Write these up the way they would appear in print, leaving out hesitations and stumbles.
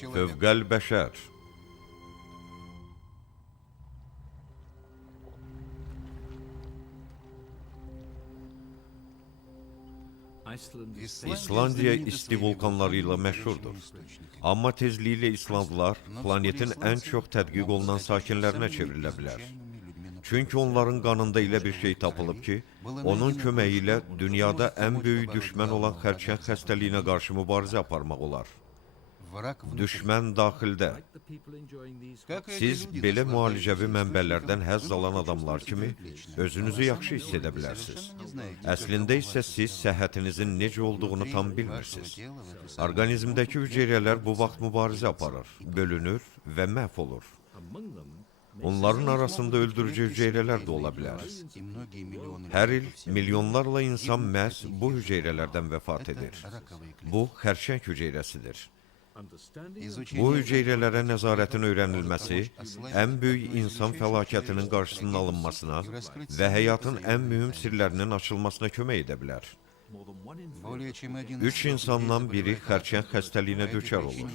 Fövqəl bəşər. İslandiya isti vulkanlarıyla məşhurdur. Amma tezliklə İslandlılar planetin ən çox tədqiq olunan sakinlərinə çevrilə bilər. Çünki onların qanında elə bir şey tapılıb ki, onun köməyi ilə dünyada ən böyük düşmən olan xərçəng xəstəliyinə qarşı mübarizə aparmaq olar. Düşmən daxildə. Siz belə müalicəvi mənbələrdən həzz alan adamlar kimi özünüzü yaxşı hiss edə bilərsiniz. Əslində isə siz səhhətinizin necə olduğunu tam bilmirsiniz. Orqanizmdəki hüceyrələr bu vaxt mübarizə aparır, bölünür və məhv olur. Onların arasında öldürücü hüceyrələr də ola bilər. Hər il milyonlarla insan məhz bu hüceyrələrdən vəfat edir. Bu, xərçəng hüceyrəsidir. Bu hüceyrələrə nəzarətin öyrənilməsi, ən böyük insan fəlakətinin qarşısının alınmasına və həyatın ən mühüm sirlərinin açılmasına kömək edə bilər. 3 insandan biri xərçəng xəstəliyinə düçar olur.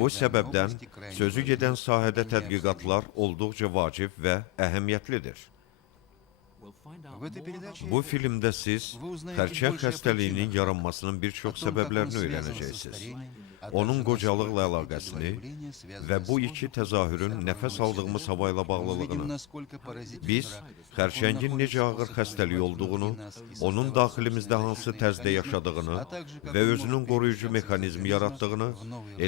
Bu səbəbdən sözü gedən sahədə tədqiqatlar olduqca vacib və əhəmiyyətlidir. Bu filmdə siz xərçəng xəstəliyinin yaranmasının bir çox səbəblərini öyrənəcəksiniz. Onun qocalıqla əlaqəsini və bu iki təzahürün nəfəs aldığımız hava ilə bağlılığını. Biz xərçəngin necə ağır xəstəlik olduğunu, onun daxilimizdə hansı tərzdə yaşadığını və özünün qoruyucu mexanizmi yaratdığını,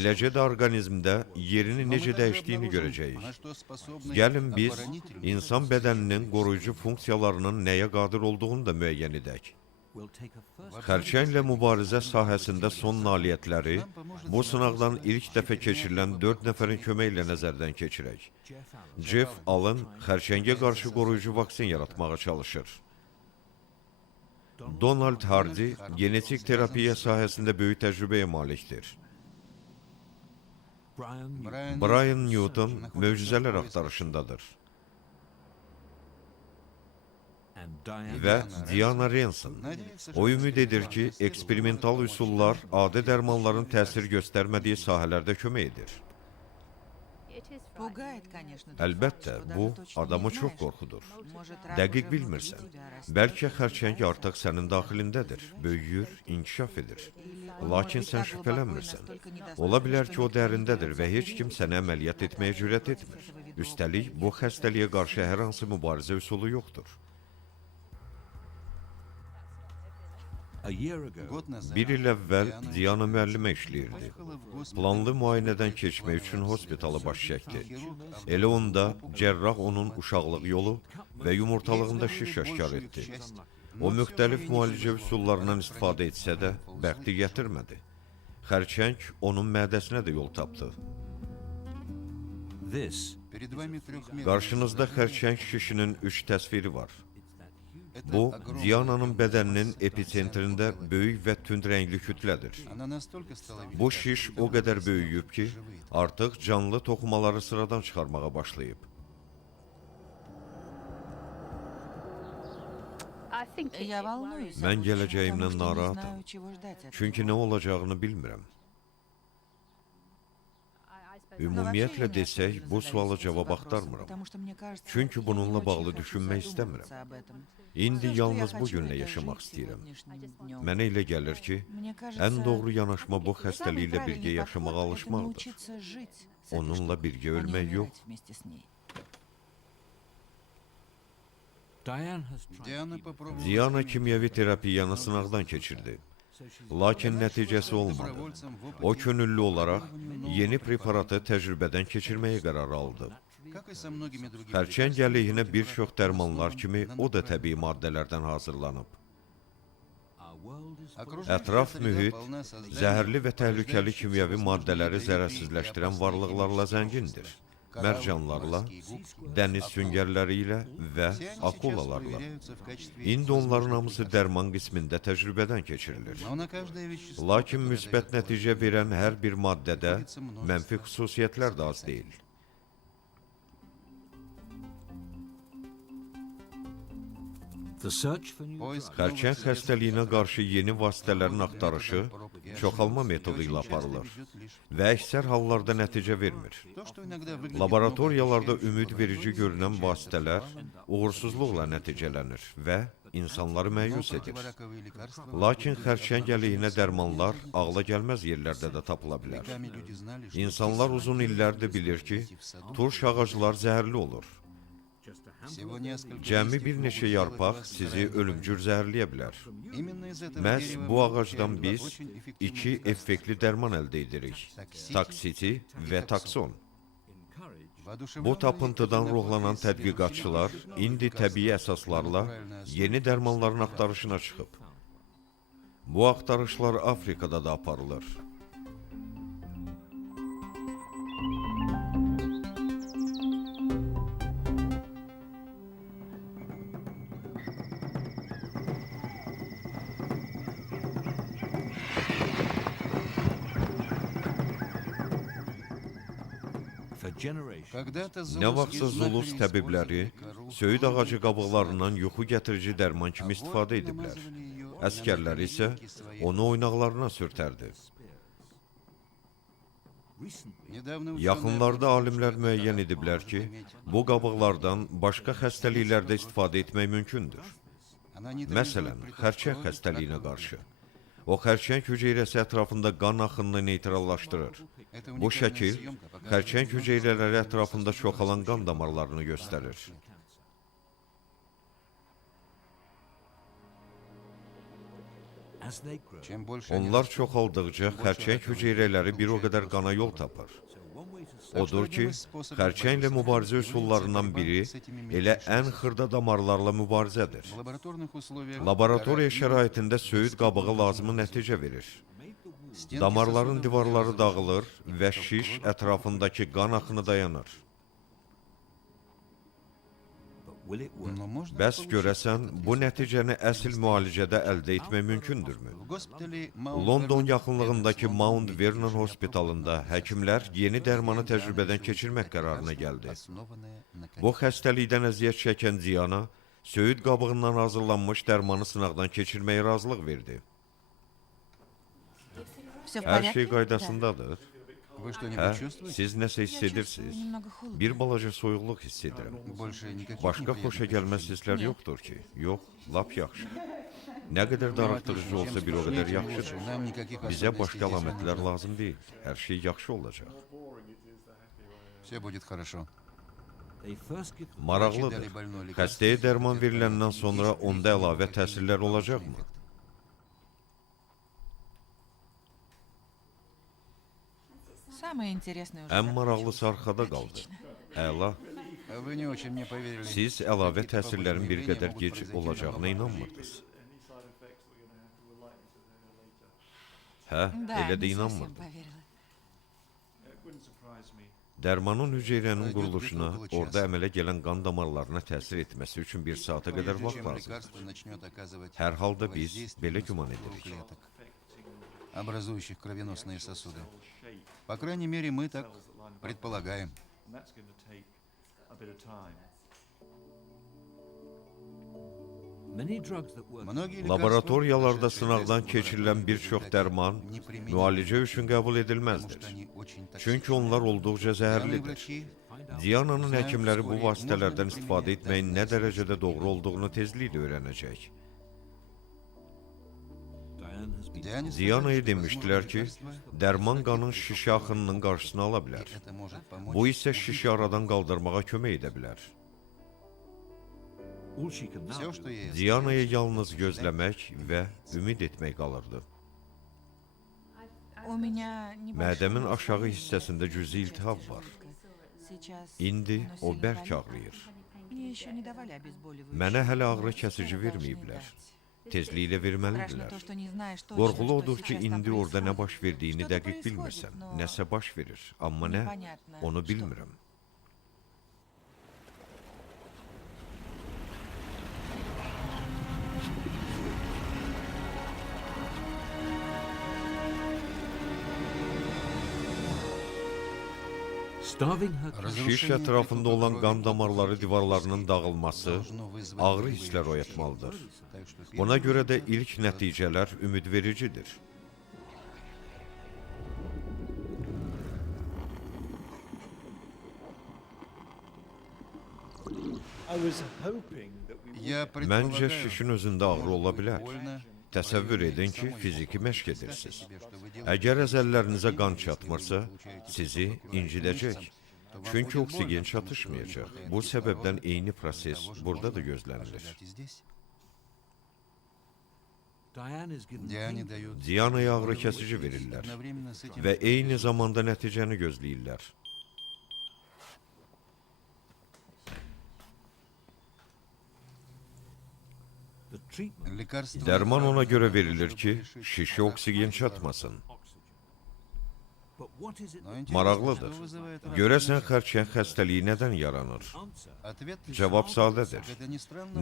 eləcə də orqanizmdə yerini necə dəyişdiyini görəcəyik. Gəlin biz insan bədəninin qoruyucu funksiyalarının nəyə qadir olduğunu da müəyyən edək. Xərçənglə mübarizə sahəsində son nailiyyətləri bu sınaqdan ilk dəfə keçirilən 4 nəfərin köməyi ilə nəzərdən keçirək. Jeff Allen xərçəngə qarşı qoruyucu vaksin yaratmağa çalışır. Donald Hardy genetik terapiya sahəsində böyük təcrübəyə malikdir. Brian Newton möcüzələr axtarışındadır. Və Diana Renson. O ümid edir ki, eksperimental üsullar adi dərmanların təsir göstərmədiyi sahələrdə kömək edir. Əlbəttə, bu adamı çox qorxudur. Dəqiq bilmirsən. Bəlkə xərçəng artıq sənin daxilindədir, böyüyür, inkişaf edir. Lakin sən şübhələnmirsən. Ola bilər ki, o dərindədir və heç kim sənə əməliyyat etməyə cürət etmir. Üstəlik, bu xəstəliyə qarşı hər hansı mübarizə üsulu yoxdur. Bir il əvvəl Diana müəllimə işləyirdi. Planlı müayinədən keçmək üçün hospitala baş çəkdi. Elə onda cərrah onun uşaqlıq yolu və yumurtalığında şiş aşkar etdi. O müxtəlif müalicə üsullarından istifadə etsə də bəxti gətirmədi. Xərçəng onun mədəsinə də yol tapdı. Qarşınızda xərçəng şişinin 3 təsviri var. Bu, Diana'nın bədəninin episentrində böyük və tünd rəngli kütlədir. Bu şiş o qədər böyüyüb ki, artıq canlı toxumaları sıradan çıxarmağa başlayıb. Mən gələcəyimdən narahatam. Çünki nə olacağını bilmirəm. Ümumiyyətlə desək, bu suala cavab axtarmıram. Çünki bununla bağlı düşünmək istəmirəm. İndi yalnız bu günlə yaşamaq istəyirəm. Mənə elə gəlir ki, ən doğru yanaşma bu xəstəliklə birgə yaşamağa alışmaqdır. Onunla birgə ölmək yox. Diana kimyəvi terapiyanı sınaqdan keçirdi. Lakin nəticəsi olmadı. O könüllü olaraq yeni preparatı təcrübədən keçirməyə qərar aldı. Xərçəng əleyhinə bir çox dərmanlar kimi o da təbii maddələrdən hazırlanıb. Ətraf mühit zəhərli və təhlükəli kimyəvi maddələri zərərsizləşdirən varlıqlarla zəngindir. Mərcanlarla, dəniz süngərləri ilə və akulalarla. İndi onların hamısı dərman qismində təcrübədən keçirilir. Lakin müsbət nəticə verən hər bir maddədə mənfi xüsusiyyətlər də az deyil. Xərçəng xəstəliyinə qarşı yeni vasitələrin axtarışı çoxalma metodu ilə aparılır və əksər hallarda nəticə vermir. Laboratoriyalarda ümid verici görünən vasitələr uğursuzluqla nəticələnir və insanları məyus edir. Lakin xərçəng əleyhinə dərmanlar ağla gəlməz yerlərdə də tapıla bilər. İnsanlar uzun illərdir bilir ki, turş ağaclar zəhərli olur. Cəmi bir neçə yarpaq sizi ölümcül zəhərləyə bilər. Məhz bu ağacdan biz iki effektli dərman əldə edirik: taksiti və takson. Bu tapıntıdan ruhlanan tədqiqatçılar indi təbii əsaslarla yeni dərmanların axtarışına çıxıb. Bu axtarışlar Afrikada da aparılır. Nə vaxtsa Zulus təbibləri söyüd ağacı qabıqlarından yuxu gətirici dərman kimi istifadə ediblər. Əskərlər isə onu oynaqlarına sürtərdi. Yaxınlarda alimlər müəyyən ediblər ki, bu qabıqlardan başqa xəstəliklərdə istifadə etmək mümkündür. Məsələn, xərçəng xəstəliyinə qarşı. O, xərçəng hüceyrəsi ətrafında qan axınını neytrallaşdırır. Bu şəkil, xərçəng hüceyrələri ətrafında çoxalan qan damarlarını göstərir. Onlar çoxaldıqca xərçəng hüceyrələri bir o qədər qana yol tapır. Odur ki, xərçənglə mübarizə üsullarından biri elə ən xırda damarlarla mübarizədir. Laboratoriya şəraitində söyüd qabığı lazımı nəticə verir. Damarların divarları dağılır və şiş ətrafındakı qan axını dayanır. Bəs görəsən, bu nəticəni əsl müalicədə əldə etmək mümkündürmü? London yaxınlığındakı Mount Vernon hospitalında həkimlər yeni dərmanı təcrübədən keçirmək qərarına gəldi. Bu xəstəlikdən əziyyət çəkən Diana, söyüd qabığından hazırlanmış dərmanı sınaqdan keçirməyə razılıq verdi. Hər şey qaydasındadır. Hə, siz nəsə hiss edirsiniz? Bir balaca soyuqluq hiss edirəm. Başqa xoşa gəlməz hisslər yoxdur ki? Yox, lap yaxşı. Nə qədər darıxdırıcı olsa bir o qədər yaxşıdır. Bizə başqa əlamətlər lazım deyil. Hər şey yaxşı olacaq. Maraqlıdır. Xəstəyə dərman veriləndən sonra onda əlavə təsirlər olacaqmı? Ən maraqlısı arxada qaldı. Əla. Siz əlavə təsirlərin bir qədər gec olacağına inanmırdınız. Hə, elə də inanmırdım. Dərmanın hüceyrənin quruluşuna, orada əmələ gələn qan damarlarına təsir etməsi üçün bir saata qədər vaxt lazımdır. Hər halda biz belə güman edirik. Образующих кровеносные сосуды. По крайней мере, мы так предполагаем. Laboratoriyalarda sınaqdan keçirilən bir çox dərman müalicə üçün qəbul edilməzdir. Çünki onlar olduqca zəhərlidir. Diana'nın həkimləri bu vasitələrdən istifadə etməyin nə dərəcədə doğru olduğunu tezliklə öyrənəcək. Diana'ya demişdilər ki, dərman qanın şişə axınının qarşısını ala bilər. Bu isə şişi aradan qaldırmağa kömək edə bilər. Diana'ya yalnız gözləmək və ümid etmək qalırdı. Mədəmin aşağı hissəsində cüzi iltihab var. İndi o bərk ağrıyır. Mənə hələ ağrı kəsici verməyiblər. Tezliklə verməlidirlər. Qorxulu odur ki, indi orada nə baş verdiyini dəqiq bilmirsən. Nəsə baş verir, amma nə? Onu bilmirəm. Şiş ətrafında olan qan damarları divarlarının dağılması ağrı hisslər oyatmalıdır. Buna görə də ilk nəticələr ümidvericidir. Məncə şişin özündə ağrı ola bilər. Təsəvvür edin ki, fiziki məşq edirsiniz. Əgər əzəllərinizə qan çatmırsa, sizi incidəcək. Çünki oksigen çatışmayacaq. Bu səbəbdən eyni proses burada da gözlənilir. Dianaya ağrı kəsici verirlər və eyni zamanda nəticəni gözləyirlər. Dərman ona görə verilir ki, şişə oksigen çatmasın. Maraqlıdır. Görəsən xərçəng xəstəliyi nədən yaranır? Cavab sadədir.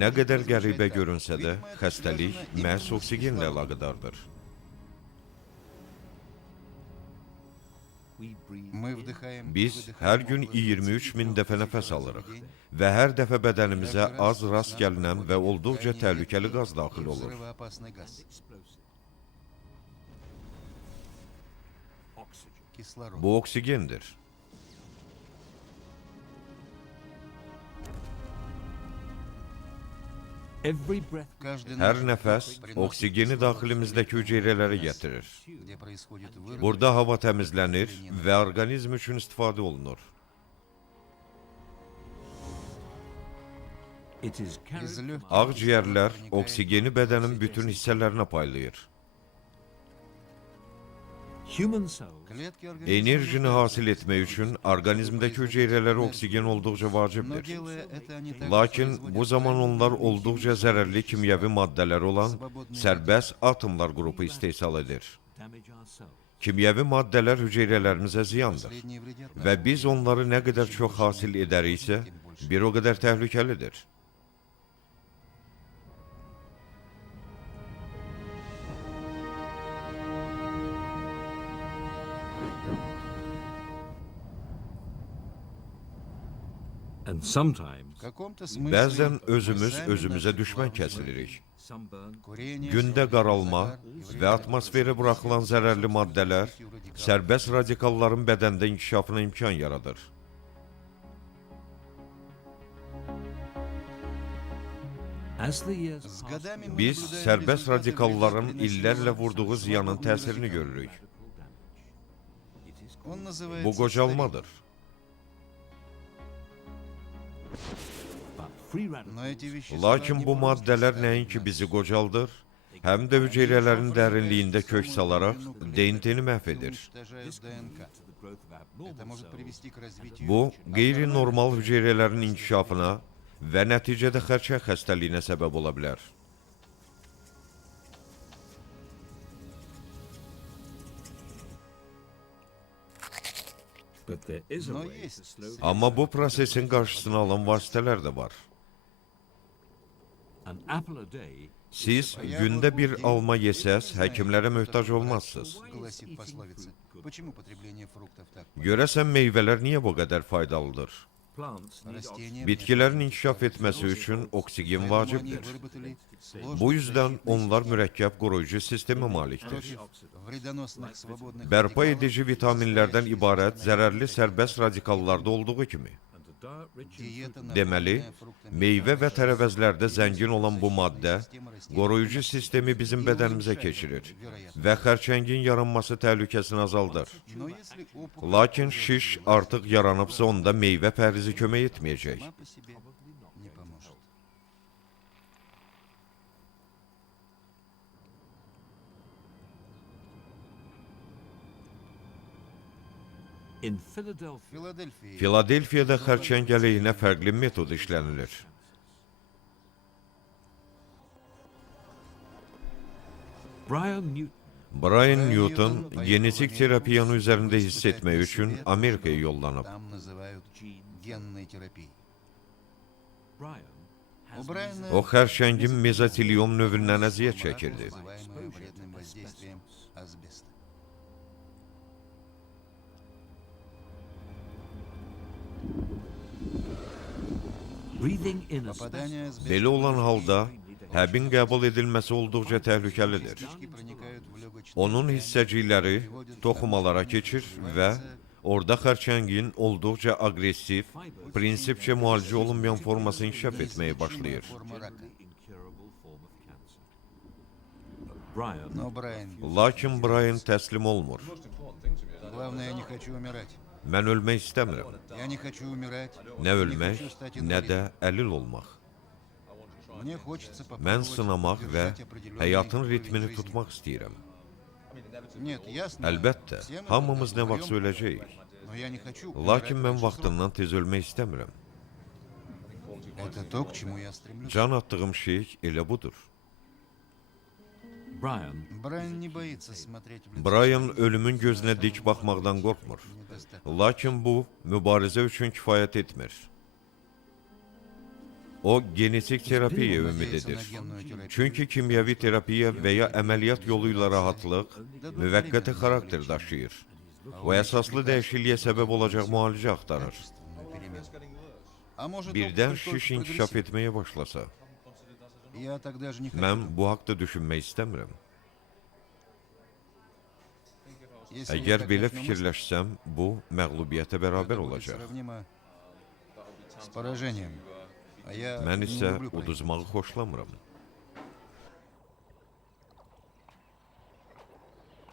Nə qədər qəribə görünsə də, xəstəlik məhz oksigenlə əlaqədardır. Biz hər gün 23 min dəfə nəfəs alırıq və hər dəfə bədənimizə az rast gəlinən və olduqca təhlükəli qaz daxil olur. Bu oksigendir. Hər nəfəs oksigeni daxilimizdəki hüceyrələrə gətirir. Burada hava təmizlənir və orqanizm üçün istifadə olunur. Ağciyərlər oksigeni bədənin bütün hissələrinə paylayır. Enerjini hasil etmək üçün orqanizmdəki hüceyrələrə oksigen olduqca vacibdir. Lakin bu zaman onlar olduqca zərərli kimyəvi maddələr olan sərbəst atomlar qrupu istehsal edir. Kimyəvi maddələr hüceyrələrimizə ziyandır və biz onları nə qədər çox hasil edəriksə, bir o qədər təhlükəlidir. Bəzən özümüz özümüzə düşmən kəsilirik. Gündə qaralma və atmosferə buraxılan zərərli maddələr sərbəst radikalların bədəndə inkişafına imkan yaradır. Biz sərbəst radikalların illərlə vurduğu ziyanın təsirini görürük. Bu qocalmadır. Lakin bu maddələr nəinki bizi qocaldır, həm də hüceyrələrin dərinliyində kök salaraq DNT-ni məhv edir. Bu, qeyri-normal hüceyrələrin inkişafına və nəticədə xərçəng xəstəliyinə səbəb ola bilər. Amma bu prosesin qarşısını alan vasitələr də var. Siz gündə bir alma yesəz, həkimlərə möhtac olmazsınız. Görəsən meyvələr niyə bu qədər faydalıdır? Bitkilərin inkişaf etməsi üçün oksigen vacibdir. Bu yüzdən onlar mürəkkəb qoruyucu sistemə malikdir. Bərpa edici vitaminlərdən ibarət zərərli sərbəst radikallarda olduğu kimi. Deməli, meyvə və tərəvəzlərdə zəngin olan bu maddə qoruyucu sistemi bizim bədənimizə keçirir və xərçəngin yaranması təhlükəsini azaldır. Lakin şiş artıq yaranıbsa onda meyvə pərhizi kömək etməyəcək. Filadelfiyada xərçəng əleyhinə fərqli metod işlənilir. Brian Newton genetik terapiyanı üzərində hiss etmək üçün Amerikaya yollanıb. O xərçəngin mezoteliom növündən əziyyət çəkirdi. Breathing in a Попадание с Belə olan halda həbin qəbul edilməsi olduqca təhlükəlidir. спички проникают в легочные Onun hissəcikləri toxumalara keçir və orada xərçəngin olduqca aqressiv, prinsipcə müalicə olunmayan forması inkişaf etməyə başlayır. форма рака. incurable form of cancer. Brian Но, Брайан, Lakin Brian təslim olmur. главное, я не хочу умирать. Mən ölmək istəmirəm. Я не хочу умирать. Nə не ölmək, хочу стать nə də инвалидом. əlil olmaq. Мне хочется Mən попробовать sınamaq və держать определенный həyatın уровень ritmini жизни. tutmaq istəyirəm. Нет, ясно. Əlbəttə, Все мы hamımız nə когда-то vaxt умрем, öləcəyik. но я не хочу умирать Lakin mən раньше срока. vaxtından tez ölmək istəmirəm. Это то, к чему я стремлюсь. Can atdığım şey elə budur. Brian Брайан не боится смотреть в лицо Brian смерти. ölümün gözünə dik baxmaqdan qorxmur. Недостаточно. Lakin bu mübarizə üçün kifayət etmir. O genetik terapiyaya ümid Надеется edir. на генную терапию. Çünki kimyəvi terapiya və ya əməliyyat yolu ilə rahatlıq müvəqqəti xarakter daşıyır. O əsaslı dəyişikliyə səbəb olacaq müalicə axtarır. Качественную перемену. А может, Birdən опыт только şiş inkişaf прогрессирует? etməyə başlasa, Я так даже не хочу. mən bu haqda düşünmək istəmirəm. Если я Əgər так belə начну мыслить, fikirləşsəm, bu məğlubiyyətə bərabər это будет olacaq. сравнимо с поражением. А я Mən не isə люблю поражение. uduzmağı xoşlamıram.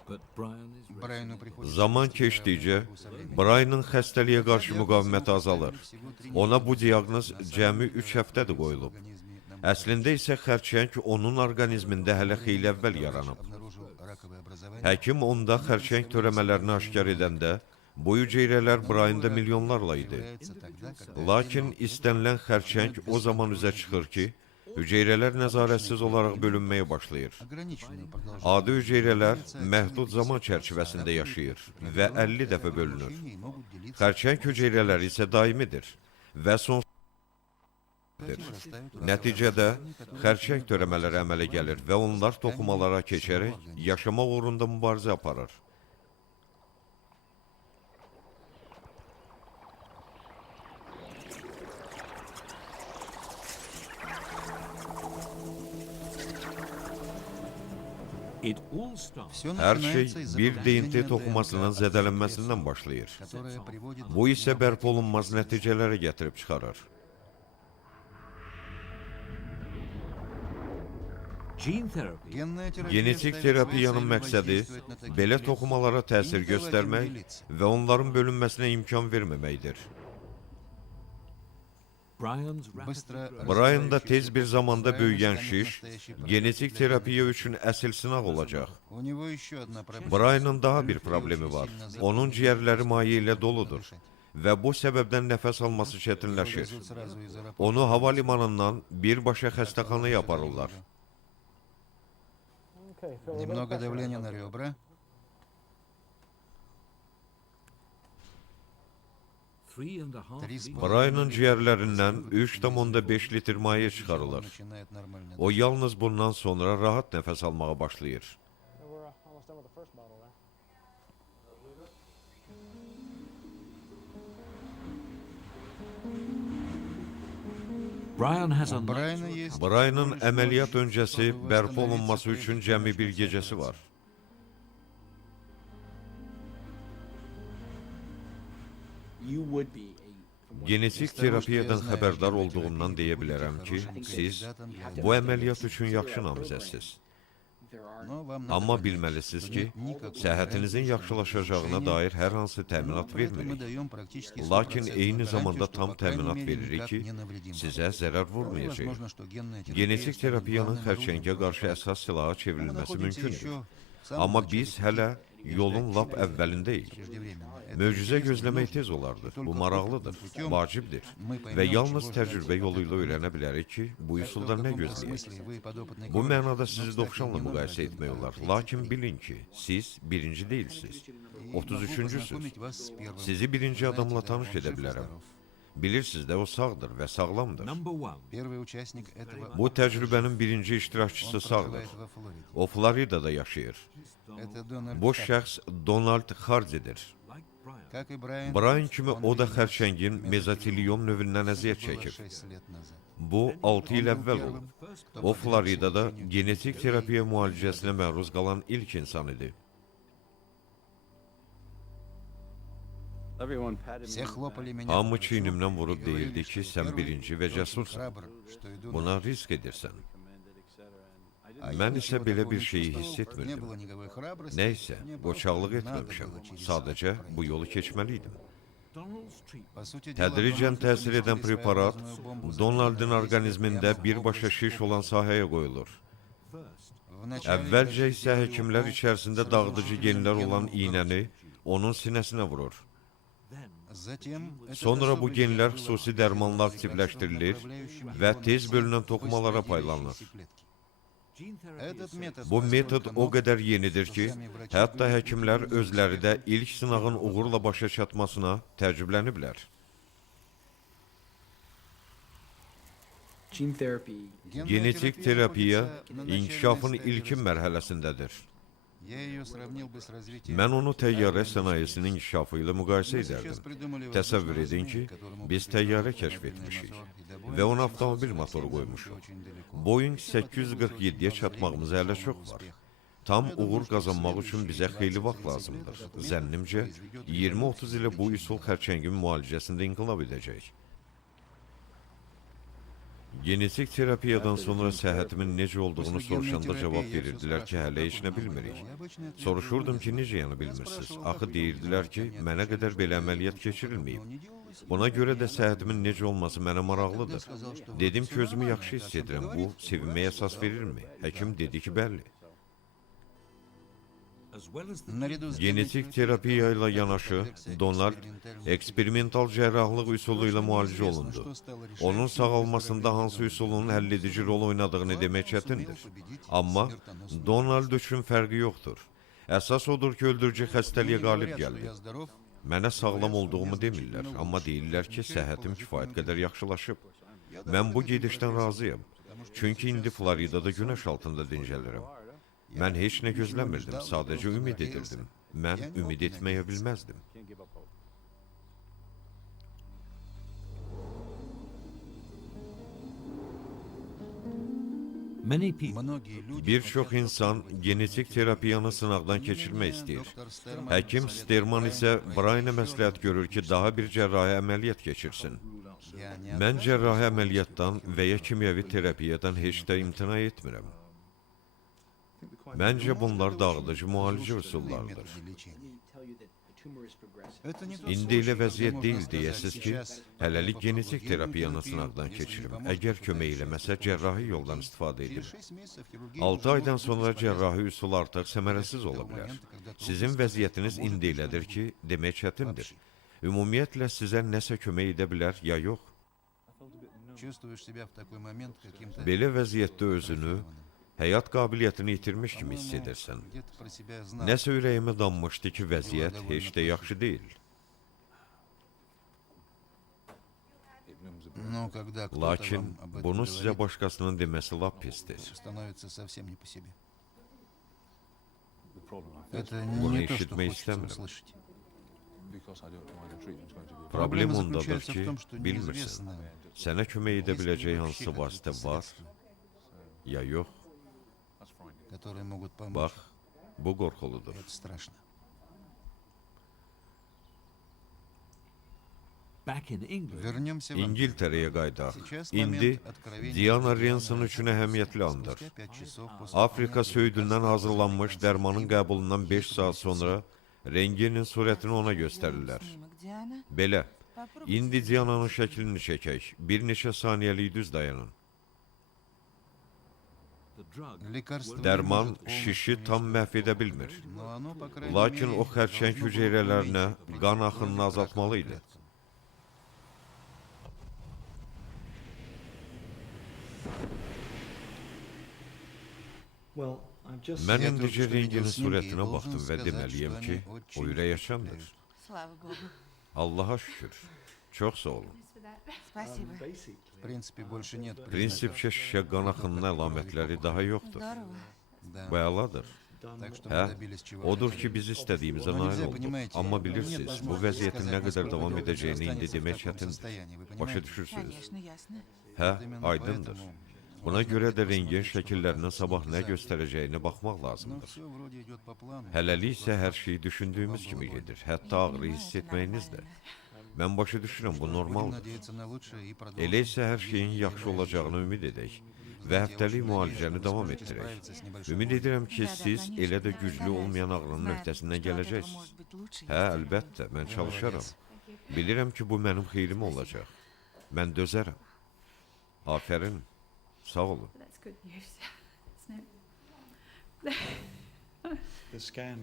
but Brian is Брайану приходится Zaman вести keçdikcə борьбу со временем. Brian'ın xəstəliyə qarşı Диагноз müqaviməti ему azalır. поставили всего 3 Ona bu недели. diaqnoz На самом cəmi деле, 3 həftədir в qoyulub. организме нам Əslində isə xərçəng onun orqanizmində hələ xeyli əvvəl yaranıb. обнаружил раковое образование. Həkim onda xərçəng törəmələrini aşkar edəndə bu hüceyrələr Brian'da milyonlarla idi. Появляется тогда, когда Lakin istənilən xərçəng o zaman üzə çıxır ki, hüceyrələr nəzarətsiz olaraq bölünməyə başlayır. ограниченную продолжительность Adi hüceyrələr появляется məhdud zaman активность çərçivəsində функций, yaşayır которые və определенные 50 dəfə bölünür. нарушения могут делиться Xərçəng hüceyrələri isə daimidir və son расставить Nəticədə xərçəng törəmələri əmələ gəlir və onlar toxumalara keçərək yaşamaq uğrunda mübarizə aparır. it all starts Всё Hər şey начинается из-за bir повреждения DNT toxumasının ДНК zədələnməsindən başlayır. которое приводит Bu isə bərpa olunmaz nəticələrə gətirib çıxarır. gene therapy Генная терапия Genetik ставит terapiyanın своей целью məqsədi воздействовать на таких belə клеток toxumalara и не təsir давать им göstərmək делиться. və onların bölünməsinə imkan verməməkdir. Brian's rapidly Bыстro growing Brian da развивающийся tez bir zamanda Brian böyüyən станет şiş, настоящей проблемой genetik для terapiya организма. üçün əsl sınaq olacaq. У него еще одна проблема. Brian'ın daha bir Легкие problemi очень var. сильно заполнены. Onun ciyərləri maye ilə doludur Дышать. və bu səbəbdən nəfəs alması çətinləşir. Вывезут сразу из аэропорта. Onu hava limanından birbaşa xəstəxanaya aparırlar. Немного давления на ребра. 3.5 Три с liters Brian'ın ciyərlərindən 3,5 litr maye Он çıxarılır. начинает нормально O yalnız bundan sonra rahat nəfəs almağa başlayır. We're almost done with the first bottle there. Brian has a У Брайана natural есть Brian'ın всего лишь əməliyyat ночь, öncəsi чтобы bərpa восстановиться olunması прежде üçün чем cəmi bir начнется gecəsi var. операция. Genetik terapiyadan xəbərdar olduğumdan deyə bilərəm ki, siz bu əməliyyat üçün yaxşı namizədsiz. Но вам надо Amma понять, bilməlisiniz что ki, нет никакой səhhətinizin гарантии yaxşılaşacağına улучшения, dair hər hansı но təminat при этом мы vermirik. даем практически Lakin 100% eyni гарантию, zamanda что, tam по крайней təminat мере, veririk никак ki, не навредим вам. sizə zərər Вполне vurmayacaq. возможно, что генная терапия Genetik станет terapiyanın главным xərçəngə оружием qarşı против əsas silaha рака. Мы çevrilməsi находимся mümkündür. еще в самом Amma начале biz hələ терапии. yolun Ждать lap чуда əvvəlindəyik. преждевременно. Это Möcüzə интересно, gözləmək нужно. tez olardı. И только Bu maraqlıdır, опытным путем vacibdir мы və поймем, yalnız чего təcrübə ждать yolu от ilə этого öyrənə опыта. bilərik ki, bu Так что в üsulda nə каком-то gözləyək. смысле вы подопытный Bu кролик, mənada но, sizi кстати, dovşanla не müqayisə номер etmək один, olar. а Lakin 33. bilin ki, siz birinci deyilsiniz. И могу 33-cüsüz. познакомить вас с первым. Sizi birinci Знаете, adamla да, tanış он edə жив и bilərəm. здоров. Bilirsiniz də o sağdır və sağlamdır. number one. Первый участник этого Bu təcrübənin birinci iştirakçısı он sağdır. проживает во Флориде. O Floridada yaşayır. Это Дональд Bu Хабб. şəxs Donald Hardidir. Like Brian, Как и Брайан, Brian kimi он o da перенес xərçəngin mezoteliom növündən Это əziyyət было çəkir. 6 лет назад. Bu 6 il Он был əvvəl первым, olub. кто O подвергся Floridada лечению genetik химиотерапией terapiya и müalicəsinə радиации. məruz qalan ilk insan idi. Все хлопали меня Hamı по плечу çiynimdən и vurub говорили, deyirdi что ki, я sən первый birinci və и очень cəsursan. храбр, что иду Buna на risk edirsən. А я Mən ничего isə belə такого bir не şeyi чувствовал, hiss не etmirdim. было никакой храбрости, Nəysə, мне qoçaqlıq просто надо etməmişəm. было через Sadəcə это bu пройти. yolu keçməliydim. Donald's treatment По сути дела, Tədricən Дональд təsir edən поместили preparat своеобразную бомбу Donaldın замедленного orqanizmində действия прямо в birbaşa область şiş olan sahəyə qoyulur. first, Вначале Əvvəlcə врачи isə делали həkimlər укол içərisində с dağıdıcı разрушительным genlər геном olan в грудь. iynəni onun sinəsinə vurur. then Затем этот Sonra bu особый genlər ген был xüsusi активирован dərmanla так, что aktivləşdirilir направляющим və его tez носитель bölünən toxumalara воспроизводили paylanır. щиси клетки. gene therapy Этот is so метод Bu настолько metod o нов, qədər yenidir ki, hətta həkimlər özləri də ilk sınağın uğurla başa çatmasına təəccübləniblər. Gene therapy Genetik terapiya находится на начальной inkişafın стадии ilkin развития. mərhələsindədir. Я ее сравнил бы с развитием Mən onu təyyarə авиаиндустрии. sənayesinin inkişafı ilə müqayisə Мы сейчас edərdim. придумали Təsəvvür воздушный edin ki, змей, которому biz прикрепили təyyarə автомобильный kəşf etmişik мотор, и до və Boeing ona avtomobil 747 motoru еще qoymuşuq. очень далеко. Boeing Еще потребуется 847-yə очень çatmağımıza много hələ времени, çox полного var. успеха. Tam Я думаю, uğur что qazanmaq üçün bizə следующие xeyli vaxt 20-30 lazımdır. lет этот Zənnimcə, метод произведет 20-30 ilə bu революцию в üsul лечении. xərçəngin müalicəsində inqilab edəcək. Genetik terapiyadan sonra səhhətimin necə olduğunu После soruşanda генной cavab терапии я всё verirdilər ki, спрашивал, hələ как heç вы nə нам bilmirik. помогли? Обычно ответ был Soruşurdum ki, «Нет». necə yəni Я bilmirsiniz? спрашивал, Axı как вы deyirdilər ki, делаете? mənə Они qədər отвечали, belə что əməliyyat ничего keçirilməyib. подобного не делалось. Buna görə də səhhətimin necə olması mənə maraqlıdır. Тогда сказал, что Dedim всё ki, özümü нормально, yaxşı это о hiss чем edirəm. говорит. Bu, sevinməyə əsas verirmi? Həkim dedi ki, bəli. as well as the Наряду с Genetik terapiya ilə yanaşı, Donald eksperimental cərrahlıq üsulu ilə müalicə olundu. Onun sağalmasında hansı üsulun həlledici rol oynadığını demək çətindir. Amma Donald üçün fərqi yoxdur. Əsas odur ki, öldürücü xəstəliyə qalib gəldi. Mənə sağlam olduğumu demirlər, amma deyirlər ki, səhhətim kifayət qədər yaxşılaşıb. Mən bu gedişdən razıyam. Çünki indi Floridada günəş altında dincəlirəm. Mən heç nə gözləmirdim, sadəcə ümid edirdim. Mən ümid etməyə bilməzdim. many people Многие люди Bir çox insan genetik terapiyanı sınaqdan keçirmək istəyir. Həkim Sterman isə Brian'a məsləhət görür ki, daha bir cərrahi əməliyyat keçirsin. Mən cərrahi əməliyyatdan və ya kimyəvi terapiyadan heç də imtina etmirəm. Məncə bunlar dağıdıcı müalicə üsullarıdır. İndi elə vəziyyət deyil deyəsiz ki, hələlik genetik terapiyanı sınaqdan keçirim. Əgər kömək eləməsə, cərrahi yoldan istifadə edim. 6 aydan sonra cərrahi üsul artıq səmərəsiz ola bilər. Sizin vəziyyətiniz indi elədir ki, demək çətindir. Ümumiyyətlə sizə nəsə kömək edə bilər, ya yox. Belə vəziyyətdə özünü, həyat qabiliyyətini itirmiş kimi hiss edirsən. Nəsə ürəyimə dammışdı ki, vəziyyət heç də yaxşı deyil. Lakin bunu sizə başqasının deməsi lap pisdir. становится совсем не по себе. Это Bunu не то, что eşitmək хочется istəmirəm. услышать. Problem Проблема ondadır заключается ki, в том, что bilmirsən. неизвестно, Sənə kömək edə есть ли biləcək вообще hansı какие-то vasitə var, средства, ya yox. которые могут помочь. Bax, bu qorxuludur. Это страшно. back in England, Вернемся в Англию. İngiltərəyə qayıdaq. Сейчас İndi момент откровения Diana Дианы Renson üçün əhəmiyyətli andır. Спустя 5 часов после Afrika принятия söyüdündən лекарства hazırlanmış от dərmanın канцерина qəbulundan 5 saat sonra rengenin surətini ona göstərirlər. Belə, indi Diana'nın şəklini çəkək. Bir neçə saniyəlik düz dayanın. the drug Лекарство не Dərman может полностью şişi tam уничтожить məhv edə bilmir. но оно, по крайней Lakin мере, o xərçəng должно было hüceyrələrinə уменьшить qan приток axınını крови к azaltmalı раковым idi. клеткам. Mən Я indicə только что видел rengenin снимки и surətinə должен baxdım və сказать, deməliyəm что ki, они o очень ürəkaçandır. впечатляют. Слава Богу. Allaha şükür. Çox sağ olun. Спасибо. В принципе, больше нет признаков. Prinsipcə şişə qan axınının əlamətləri daha yoxdur. Здорово. Да. Bu əladır. Так что Hə, мы добились чего odur хотели. ki biz istədiyimizə Но nail нельзя, olduq. понимаете, Amma нет bilirsiniz, bu возможности vəziyyətin nə сказать, qədər насколько davam долго edəcəyini indi останется в demək таком çətindir. состоянии, вы Başa понимаете? düşürsünüz? Конечно, ясно. Hə, Вот именно aydındır. поэтому Buna можно görə будет də rengin посмотреть, что şəkillərinin бывает sabah nə за. göstərəcəyini baxmaq Но lazımdır. все вроде идет по плану. Hələlik isə hər şey düşündüyümüz kimi gedir. Hətta ağrı hiss etməyiniz də. Mən başa düşürəm, bu Будем normaldır. надеяться на лучшее и Elə продолжим. isə hər şeyin yaxşı olacağını ümid edək və həftəlik müalicəni davam etdirək. Ümid edirəm ki, siz elə də güclü olmayan ağrının öhdəsindən gələcəksiniz. Hə, əlbəttə, mən çalışaram. Bilirəm ki, bu mənim xeyrim olacaq. Mən dözərəm. Afərin, sağ olun. That's good news, isn't it? The scan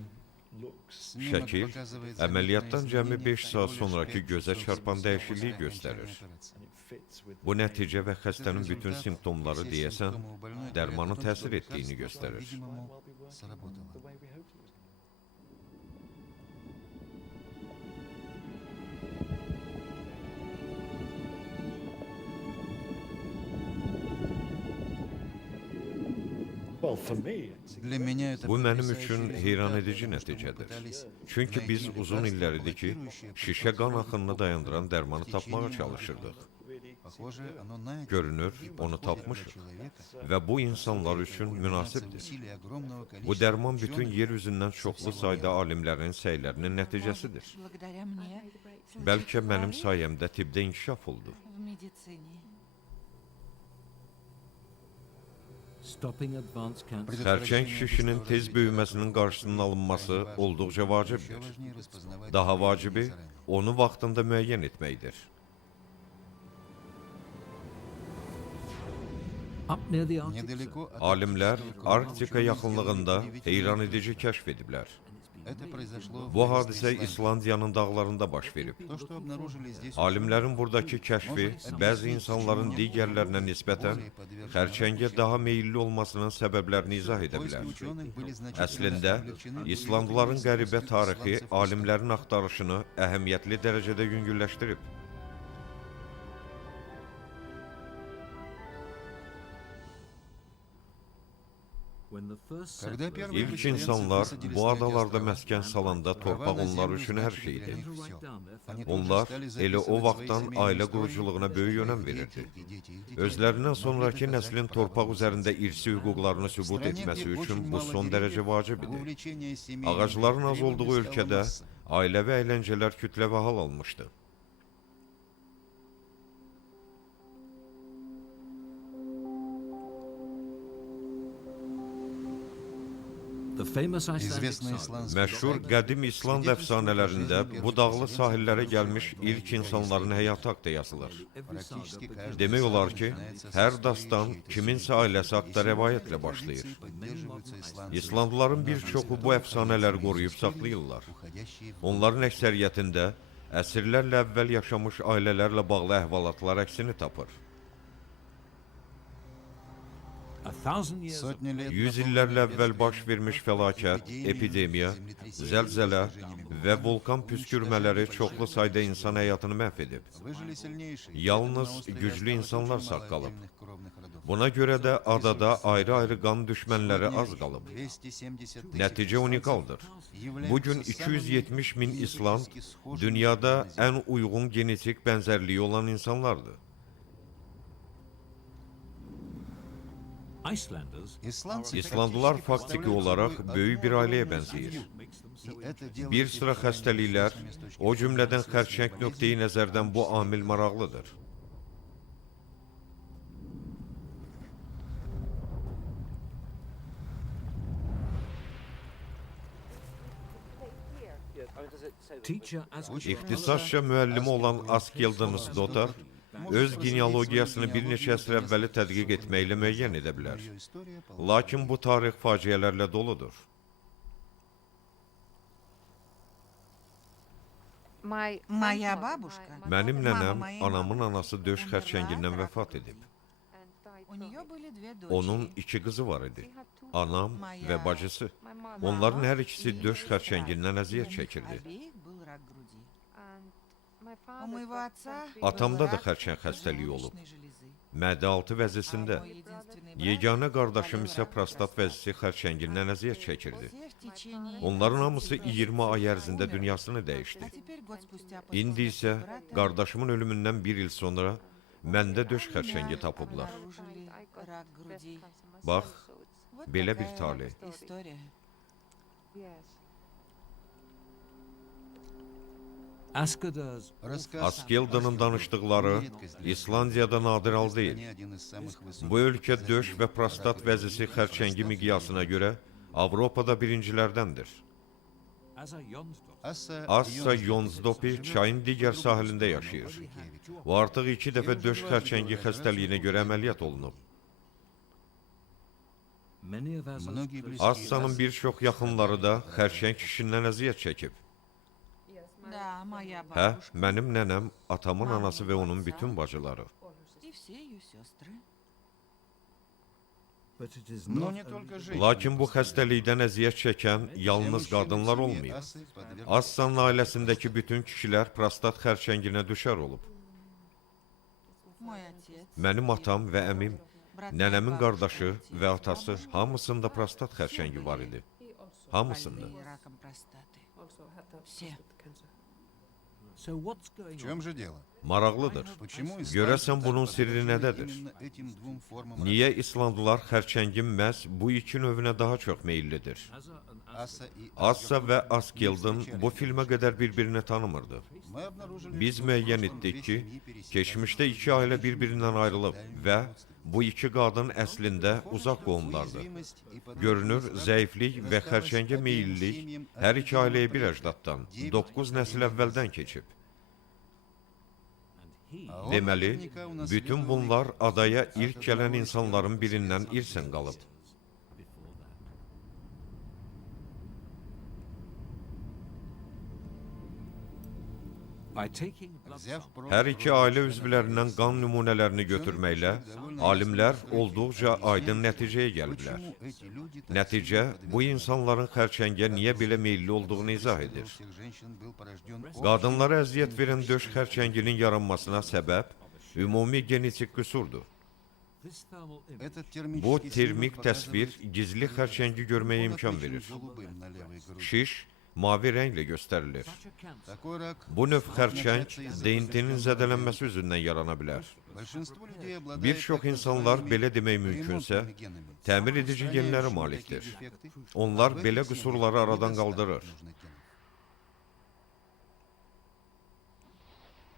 looks Снимок Şəkil, показывает əməliyyatdan заметные cəmi изменения 5 saat всего лишь sonraki 5 gözə часов çarpan после dəyişikliyi окончания göstərir. операции. and it fits with Bu the nəticə və xəstənin Этот bütün результат, simptomları все deyəsən, симптомы у больной dərmanı говорят о том, təsir что etdiyini лекарство, göstərir. по-видимому, well be working сработало. the way we hoped it was. Well, for me, it's Для меня это Bu mənim потрясающий üçün результат, heyran потому edici что мы nəticədir. пытались Çünki biz найти uzun лекарство, illər idi ki, блокирующее şişə qan процесс axınını dayandıran dərmanı в tapmağa течение çalışırdıq. really Pохоже, оно найдено Görünür, и onu подходит для tapmışıq. человека, Və bu insanlar üçün признаться münasibdir. усилия огромного Bu количества dərman bütün ученых. yer üzündən çoxlu sayda alimlərin səylərinin nəticəsidir. Благодаря мне Bəlkə mənim sayəmdə tibbdə inkişaf oldu. в медицине. Stopping advanced cancer. Xərçəng şişinin tez böyüməsinin qarşısının alınması olduqca vacibdir. Daha vacibi, onu vaxtında müəyyən etməkdir. Up near the Arctic Недалеко Circle. от Alimlər Арктики Arktika yaxınlığında heyran edici kəşf ediblər. Это произошло в Bu hadisə Исландии. İslandiyanın dağlarında baş verib. То, что обнаружили здесь Alimlərin buradakı kəşfi bəzi insanların digərlərinə nisbətən xərçəngə daha meyilli olmasının səbəblərini izah edə поиски bilər. ученых были значительно Əslində, облегчены İslandlıların qəribə поисками tarixi исландцев. alimlərin axtarışını əhəmiyyətli dərəcədə yüngülləşdirib. When the first Когда settlers первые İlk поселенцы insanlar высадились bu на эти adalarda острова, məskən salanda права torpaq на onlar землю üçün hər значили şeydir. для них to всё. write down their Они family. тут же Onlar стали elə o записывать свои vaxtdan семейные ailə истории, quruculuğuna böyük чтобы önəm их verirdi. дети и дети их детей Özlərindən могли sonraki доказать nəslin право torpaq на üzərində наследство. irsi hüquqlarını В sübut стране, etməsi где üçün очень bu мало son деревьев, dərəcə vacibdir. увлечение семейными Ağacların az деревьями olduğu стало ölkədə массой. ailə və əyləncələr kütləvi hal almışdı. The famous Icelandic Известный saga. исландский Məşhur сага qədim İsland əfsanələrində bu dağlı sahillərə gəlmiş ilk insanların həyatı haqqında yazılır. Every saga Практически begins каждый Demək olar ki, начинается со hər своей dastan чьей-то kiminsə судьбы. ailəsi haqqında И rəvayətlə сегодня başlayır. традиции поддерживаются исландцами. İslandlıların bir Даже çoxu из bu которых əfsanələri хранятся qoruyub истории, saxlayırlar. уходящие в Onların əksəriyyətində əsrlərlə əvvəl yaşamış ailələrlə bağlı əhvalatlar əksini tapır. 1,000 years of Сотни лет 100 наполненные illərlə əvvəl baş бедствиями, vermiş fəlakət, epidemiya, zəlzələ və vulkan püskürmələri çoxlu sayda insan həyatını məhv edib. выжили сильнейшие, Yalnız поэтому на острове güclü осталось insanlar очень sağ мало qalıb. отдельных кровных родов. Buna görə də adada ayrı-ayrı qan düşmənləri az qalıb. 270 тысяч Nəticə unikaldır. являются Bugün самыми 270 min İslam генетически схожими dünyada организмами. ən uyğun genetik bənzərliyi olan insanlardır. Icelanders Исландцы İslandlılar практически faktiki представляют olaraq собой böyük bir одну ailəyə огромную bənzəyir. семью. makes them И so это interesting. делает Bir их sıra крайне xəstəliklər, известными с точки o зрения cümlədən наследственных xərçəng болезней. nöqteyi nəzərdən bu amil maraqlıdır. Teacher as İxtisasca müəllimi olan Askelden Stotar öz genealogiyasını bir neçə əsr əvvəli tədqiq etməklə müəyyən edə bilər. Ее история полна Lakin bu tarix faciələrlə doludur. Моя бабушка, Mənim nənəm, Mama, anamın anası döş xərçəngindən vəfat edib. у нее были две дочери. Onun iki qızı var idi. Anam və bacısı. Onların hər ikisi döş xərçəngindən əziyyət çəkirdi. Обеих был рак груди. У моего отца Atamda da был рак xərçəng xəstəliyi olub. поджелудочной железы. mədə-altı vəzisində. Yeganə qardaşım isə prostat vəzisi xərçəngindən əziyyət çəkirdi. Onların hamısı 20 ay ərzində dünyasını dəyişdi. İndi isə qardaşımın ölümündən bir il sonra məndə döş xərçəngi tapıblar. Bax, belə bir talih. Askeda's Askelda'nın danışdıqları İslandiyada nadir hal deyil. Bu ölkə döş və prostat vəzisi xərçəngi miqyasına görə Avropada birincilərdəndir. Assa Jonsdóttir çayın digər sahilində yaşayır. O artıq 2 dəfə döş xərçəngi xəstəliyinə görə əməliyyat olunub. many of Assa's Многие close близкие Assa'nın bir çox yaxınları da xərçəng kişindən əziyyət çəkib. Да, моя Hə, бабушка mənim nənəm, atamın anası və onun bütün bacıları. и все ее сестры. but it is Но not не only только the- женщины. Lakin bu xəstəlikdən əziyyət çəkən yalnız Все qadınlar мужчины в olmayıb. семье Ассы подвергаются Assanın ailəsindəki bütün kişilər prostat xərçənginə düşər olub. Мой отец, Mənim atam və əmim, брат nənəmin моей qardaşı бабушки, və atası hamısında prostat xərçəngi var idi. Hamısında. больные раком простаты. Все. So what's going В on? чем же дело? Maraqlıdır. Почему Görəsən исландцы bunun так sirri подвержены nədədir? именно этим двум формам Niyə İslandlılar xərçəngin məhz bu iki növünə daha çox meyillidir? Asa and Assa и Assa və Askeldin bu filmə qədər bir-birini tanımırdı. Мы обнаружили, Biz что в müəyyən прошлом etdik две ki, семьи пересекались. keçmişdə iki ailə bir-birindən ayrılıb və bu iki qadın əslində uzaq qohumlardır. Уязвимость и подверженность Görünür, раку zəiflik və досталась xərçəngə обеим meyillilik семьям hər iki ailəyə bir одинаково. əcdaddan, 9 nəsil əvvəldən keçib. he А он Deməli, наверняка унаследовал bütün их bunlar adaya от ilk одного gələn из insanların первых birindən поселенцев irsən qalıb. before that. By taking blood Взяв samples, пробу Hər iki крови ailə членов üzvlərindən семьи, qan nümunələrini ученые götürməklə пришли к довольно alimlər ясному olduqca ответу, aydın объясняющему, nəticəyə gəliblər. почему эти люди так Nəticə, сильно bu подвержены. insanların xərçəngə niyə belə meyilli olduğunu izah У edir. всех женщин был порожден общий Qadınlara əziyyət verən döş xərçənginin yaranmasına səbəb ümumi genetik qüsurdur. this thermal image Этот Bu термический termik снимок təsvir показывает, gizli xərçəngi görməyə он imkan отмечен verir. голубым на левой груди. Şiş mavi rənglə göstərilir. such a cancer Такой рак Bu növ мог xərçəng начаться из-за DNT-nin поврежденного zədələnməsi üzündən yarana bilər. Большинство людей обладает Bir çox так insanlar называемыми belə demək mümkünsə, ремонтными генами, təmir edici genlərə устраняющими malikdir. такие дефекты, Onlar а в belə этих qüsurları семьях aradan недостаток qaldırır. нужных генов.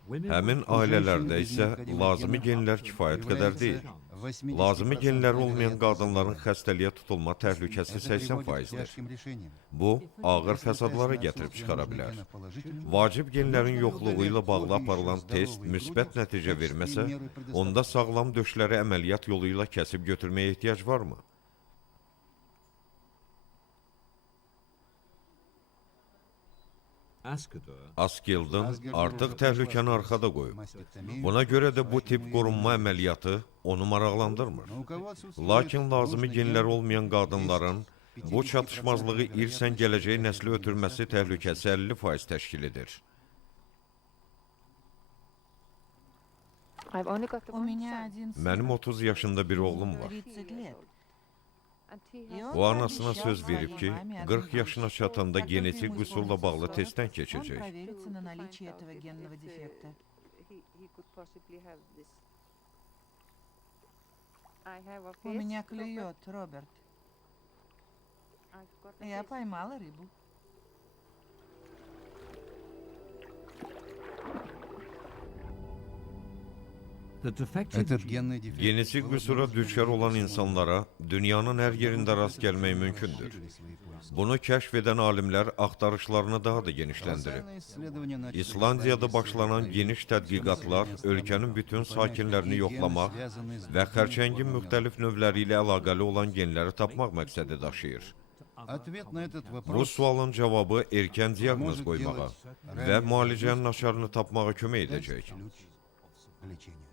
women Həmin У женщин ailələrdə без isə необходимых lazımi генов genlər kifayət qədər появляется deyil. 80% Lazımi genləri olmayan вероятность qadınların заболевания. xəstəliyə tutulma təhlükəsi Это приводит к 80%-dir. тяжким решениям. Bu, ağır Если fəsadlara тест на gətirib отсутствие çıxara нужных bilər. генов положительный, Vacib genlərin нужно yoxluğu ilə удалять bağlı обе aparılan еще test здоровые müsbət груди nəticə в качестве verməsə, меры onda предосторожности. sağlam döşləri əməliyyat yolu ilə kəsib götürməyə ehtiyac varmı? Askedor Askeldin artıq təhlükəni arxada qoyub. Mastektomiya, Buna görə də bu tip qorunma əməliyyatı onu maraqlandırmır. но у кого отсутствует Lakin lazımi нужный genlər ген, olmayan qadınların bu çatışmazlığı irsən gələcək nəsli ötürməsi təhlükəsi 50% təşkil edir. У меня один сын, Mənim 30 yaşında bir oğlum var. 30 lет. И он O anasına пообещал söz verib своей ki, маме 40 yaşına однажды, çatanda как только genetik ему qüsurla исполнится bağlı 40, testdən он keçəcək. проверится на наличие этого генного дефекта. У меня клюет, Роберт. Я поймала рыбу. the defective Этот gene генный дефект Genetik был qüsura обнаружен düşər в olan Исландии. insanlara dünyanın hər yerində rast gəlmək mümkündür. Расширили свои поиски. Bunu kəşf edən alimlər axtarışlarını daha da genişləndirib. Колоссальные исследования начали İslandiyada в Исландии başlanan с geniş tədqiqatlar ölkənin bütün sakinlərini yoxlamaq və xərçəngin müxtəlif növləri ilə əlaqəli olan genləri tapmaq məqsədi daşıyır. Ответ на этот Bu вопрос sualın cavabı erkən diaqnoz может qoymağa делать və ранний müalicənin диагноз, açarını tapmağa kömək дать edəcək. ключ к лечению.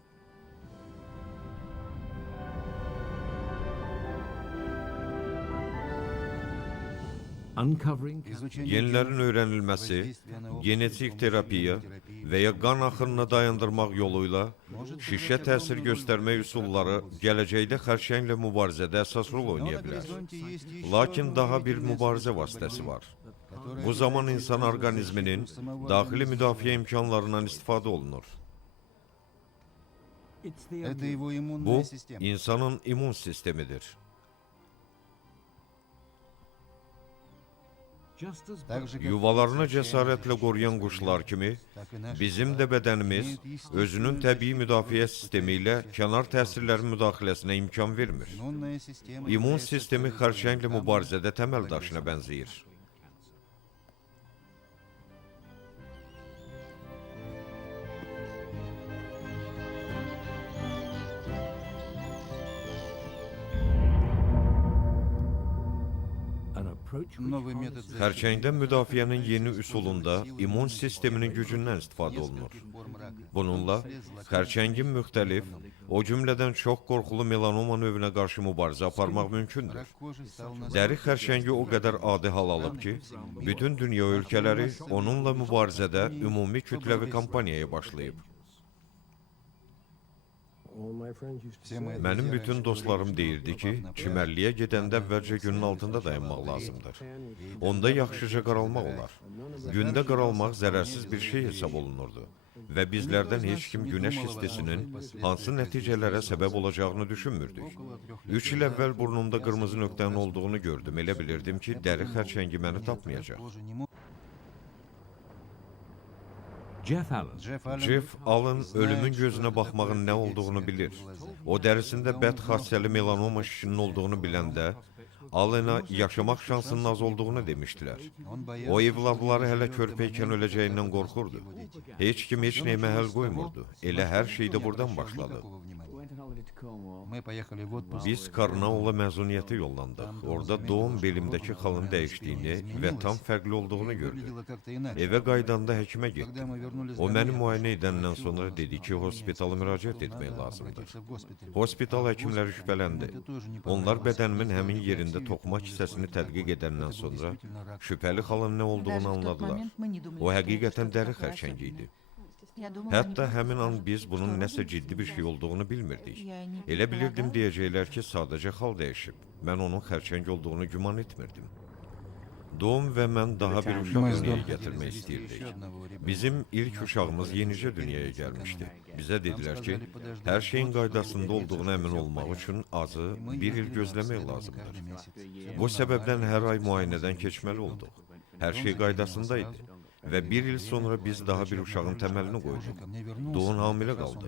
Uncovering Изучение Genlərin генов, öyrənilməsi, воздействия на genetik общество, terapiya терапии, və ya qan axınını dayandırmaq yolu ilə şişə təsir göstərmək üsulları gələcəkdə xərçənglə mübarizədə əsas rol Но oynaya на bilər. горизонте есть еще Lakin одно daha bir удивительное mübarizə средство vasitəsi борьбы, var. которое Bu zaman отличается insan от orqanizminin самого daxili организма. müdafiə imkanlarından istifadə olunur. it's the Это его Bu, иммунная система. insanın immun sistemidir. just as Так же, как Yuvalarını птицы cəsarətlə отчаянно qoruyan защищают quşlar свои kimi, так и наши bizim тела də bədənimiz имеют естественную özünün təbii защиту müdafiə против sistemi ilə всех kənar факторов. təsirlərin müdaxiləsinə imkan vermir. Иммунная система İmmun является sistemi коридором xərçənglə камня mübarizədə təməl борьбы daşına с bənzəyir. an approach which Новый метод harnesses Xərçəngdən müdafiənin yeni üsulunda immun sisteminin gücündən istifadə olunur. Bununla xərçəngin müxtəlif, o cümlədən çox qorxulu melanoma növünə qarşı mübarizə aparmaq mümkündür. Dəri xərçəngi o qədər adi hal alıb ki, bütün dünya ölkələri onunla mübarizədə ümumi kütləvi kampaniyaya başlayıb. Mənim bütün dostlarım deyirdi ki, çimərliyə gedəndə əvvəlcə günün altında dayanmaq lazımdır. Onda yaxşıca qaralmaq olar. Gündə qaralmaq zərərsiz bir şey hesab olunurdu. Və bizlərdən heç kim günəş istisinin hansı nəticələrə səbəb olacağını düşünmürdük. 3 il əvvəl burnumda qırmızı nöqtənin olduğunu gördüm. Elə bilirdim ki, dəri xərçəngi məni tapmayacaq. Jeff Allen Jeff Allen ölümün gözünə baxmağın nə olduğunu bilir. O dərisində bəd xassəli melanoma şişinin olduğunu biləndə, Allen'a yaşamaq şansının az olduğunu demişdilər. O evladları hələ körpəykən öləcəyindən qorxurdu. Heç kim heç neyimə həll qoymurdu. Elə hər şey də buradan başladı. Мы поехали в отпуск. Biz Karnaula məzuniyyəti yollandıq. Orada doğum belimdəki xalın dəyişdiyini və tam fərqli olduğunu gördüm. Выглядело как-то иначе. Evə qaydanda həkimə Когда getdim. мы вернулись O домой, məni müayinə edəndən sonra dedi ki, hospitala müraciət etmək lazımdır. обратиться в госпиталь. Hospital həkimləri şübhələndi. Это тоже не Onlar понравилось. bədənimin həmin yerində toxuma hissəsini tədqiq edəndən sonra şübhəli xalın nə olduğunu anladılar. O həqiqətən dəri xərçəngi idi. Hətta həmin an biz bunun nəsə ciddi bir şey olduğunu bilmirdik. Elə bilirdim deyəcəklər ki, sadəcə xal dəyişib. Mən onun xərçəng olduğunu güman etmirdim. Doğum və mən daha bir uşaq Мы с dünyaya домом gətirmək завести istəyirdik. еще одного ребенка. Bizim ilk uşağımız yenicə dünyaya gəlmişdi. Bizə dedilər ki, hər şeyin qaydasında olduğuna əmin olmaq üçün azı bir il gözləmək lazımdır. Bu səbəbdən hər ay müayinədən keçməli olduq. Hər şey qaydasında idi. Və bir il sonra biz daha bir uşağın təməlini qoyduq. Doğum hamilə qaldı.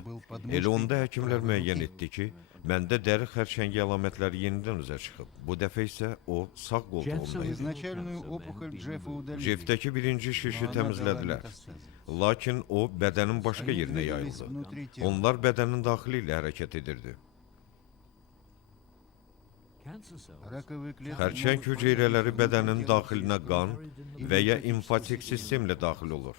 Elə onda həkimlər müəyyən etdi ki, məndə dəri xərçəngi əlamətləri yenidən üzə çıxıb. Bu dəfə isə o sağ qoltuğumdaydı. Изначальную опухоль Джеффа удалили. Jeffdəki birinci şişi təmizlədilər. Lakin o bədənin başqa yerinə yayıldı. Onlar bədənin daxili ilə hərəkət edirdi. cancer cells Раковые клетки Xərçəng hüceyrələri bədənin daxilinə qan və ya limfatik sistemlə daxil olur.